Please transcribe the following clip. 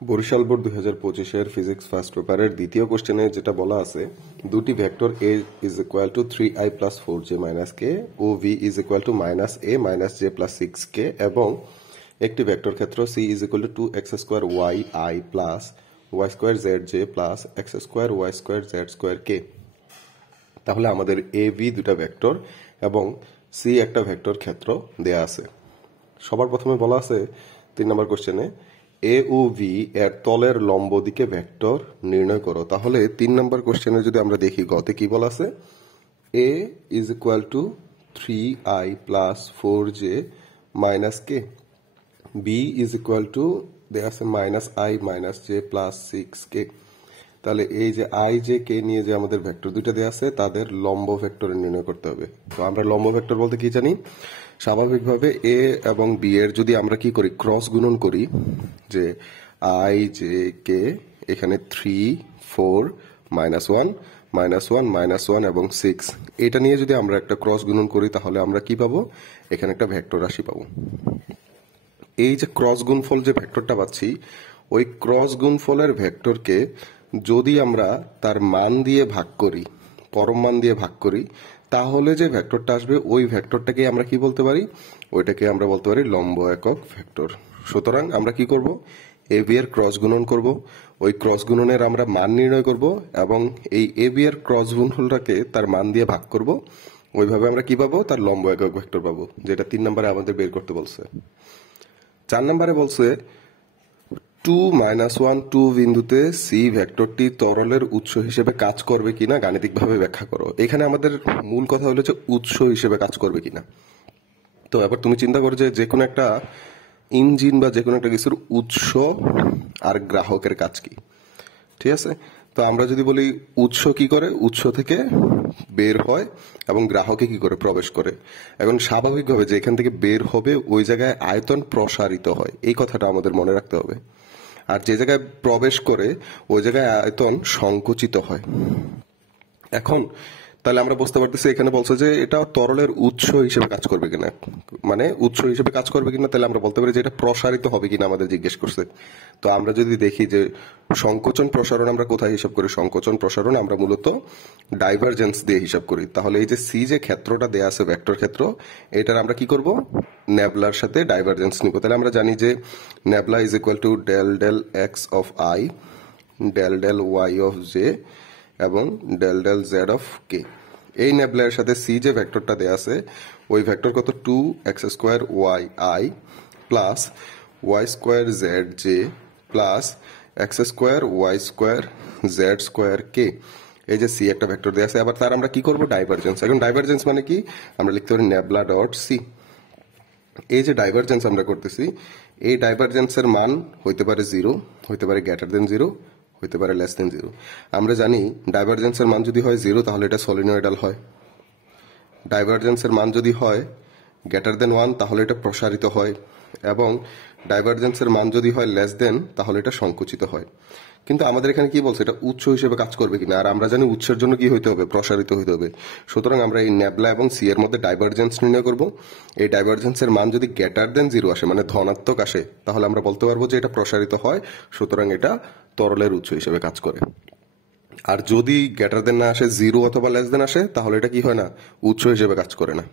Barishal board 2025-এর physics first পেপারের দ্বিতীয় কোশ্চেনে যেটা বলা আছে, দুটি vector a is equal to 3i plus 4j minus k ও v is equal to minus a minus j plus 6k এবং একটি ভেক্টর ক্ষেত্র c is equal to 2x square yi plus y square zj plus x square y square z square k। তাহলে আমাদের a v দুটা vector এবং c একটা vector ক্ষেত্র দেয়া আছে। সবার প্রথমে বলা আছে 3 নম্বর কোশ্চেনে এ ও ভি এর তলের লম্ব দিকে ভেক্টর নির্ণয় করো। তাহলে 3 নম্বর কোশ্চেনে যদি আমরা দেখি গতে কি বলা আছে, A is equal to 3i plus 4j minus K, B is equal to দেয়া আছে minus i minus j plus 6k। তাহলে এই যে i j k নিয়ে যে আমাদের ভেক্টর দুইটা দেয়া আছে তাদের লম্ব ভেক্টর নির্ণয় করতে হবে। তো আমরা লম্ব ভেক্টর বলতে কি জানি, স্বাভাবিকভাবে এ এবং বি এর যদি আমরা কি করি ক্রস গুণন করি, যে i j k এখানে 3 4 মাইনাস 1 মাইনাস 1 মাইনাস 1 এবং 6, এটা নিয়ে যদি আমরা একটা ক্রস গুণন করি তাহলে আমরা কি পাবো, এখানে একটা ভেক্টর রাশি পাবো। এই যে ক্রস গুণফল যে ভেক্টরটা পাচ্ছি, ওই ক্রস গুণফলের ভেক্টরকে যদি আমরা তার মান দিয়ে ভাগ করি, পরম মান দিয়ে ভাগ করি, তাহলে যে ভেক্টরটা আসবে ওই ভেক্টরটাকে আমরা কি বলতে পারি, ওইটাকে আমরা বলতে পারি লম্ব একক ভেক্টর। সুতরাং আমরা কি করব, এ বি এর ক্রস গুণন করব, ওই ক্রস গুণনের আমরা মান নির্ণয় করব এবং এই এ বি এর ক্রস গুণফলটাকে তার মান দিয়ে ভাগ করব, ওইভাবে আমরা কি পাবো, তার লম্ব একক ভেক্টর পাবো, যেটা 3 নম্বরে আমাদের বের করতে বলছে। 4 নম্বরে বলছে 2 মাইনাস 1 2 বিন্দুতে সি ভেক্টরটি তরলের উৎস হিসেবে কাজ করবে কিনা গাণিতিকভাবে ব্যাখ্যা করো। এখানে আমাদের মূল কথা হলো যে উৎস হিসেবে কাজ করবে কিনা। তো এবার তুমি চিন্তা করো যে কোনো একটা ইঞ্জিন বা যে কোনো একটা কিছুর উৎস আর গ্রাহকের কাজ কি, ঠিক আছে। তো আমরা যদি বলি উৎস কি করে, উৎস থেকে বের হয় এবং গ্রাহকে কি করে প্রবেশ করে। এখন স্বাভাবিকভাবে যে এখান থেকে বের হবে ওই জায়গায় আয়তন প্রসারিত হয়, এই কথাটা আমাদের মনে রাখতে হবে। আর যে জায়গায় প্রবেশ করে ওই জায়গায় আয়তন সংকুচিত হয়। এখন তাহলে আমরা বুঝতে পারতেছি এখানে বলছে যে এটা তরলের উৎস হিসেবে কাজ করবে কিনা, মানে উৎস হিসেবে কাজ করবে কিনা, তাহলে আমরা বলতে পারি যে এটা প্রসারিত হবে কিনা আমাদের জিজ্ঞেস করছে। তো আমরা যদি দেখি যে সংকোচন প্রসারণ আমরা কোথায় হিসাব করি, সংকোচন প্রসারণ আমরা মূলত ডাইভারজেন্স দিয়ে হিসাব করি। তাহলে এই যে সি যে ক্ষেত্রটা দেয়া আছে ভেক্টর ক্ষেত্র, এটার আমরা কি করব, নেবলার সাথে ডাইভারজেন্স নিব। তাহলে আমরা জানি যে nabla is equal to del del x of i del del y of j এবং del del z of k. এই নেবলার সাথে সি যে ভেক্টরটা দেয়া আছে ওই ভেক্টর কত, 2x square Y I plus Y square Z J plus X square Y square Z square K. এই যে সি একটা ভেক্টর দেয়া আছে। আবার তার আমরা কি করব, ডাইভারজেন্স। এখন ডাইভারজেন্স মানে কি, আমরা লিখতে পারি নেবলা ডট সি। এই যে ডাইভারজেন্স আমরা করতেছি, এই ডাইভারজেন্সের মান হইতে পারে 0, হইতে পারে গ্রেটার দেন 0, হইতে পারে লেস দেন 0। আমরা জানি ডাইভারজেন্সের মান যদি হয় 0 তাহলে এটা সলিনয়েডাল হয়, ডাইভারজেন্সের মান যদি হয় গ্রেটার দেন 1 তাহলে এটা প্রসারিত হয়, এবং ডাইভারজেন্সের মান যদি হয় লেস দেন তাহলে এটা সংকুচিত হয়। কিন্তু আমাদের এখানে কি বলছে, এটা উৎস হিসেবে কাজ করবে কিনা, আর আমরা জানি উৎসের জন্য কি হইতে হবে, প্রসারিত হইতে হবে। সুতরাং আমরা এই নেবলা এবং সি এর মধ্যে ডাইভারজেন্স নির্ণয় করব। এই ডাইভারজেন্সের মান যদি গ্রেটার দেন 0 আসে, মানে ধনাত্মক আসে, তাহলে আমরা বলতে পারবো যে এটা প্রসারিত হয়, সুতরাং এটা তরলের উৎস হিসেবে কাজ করে। আর যদি গ্রেটার দেন না আসে, 0 অথবা লেস দেন আসে, তাহলে এটা কি হয় না, উৎস হিসেবে কাজ করে না।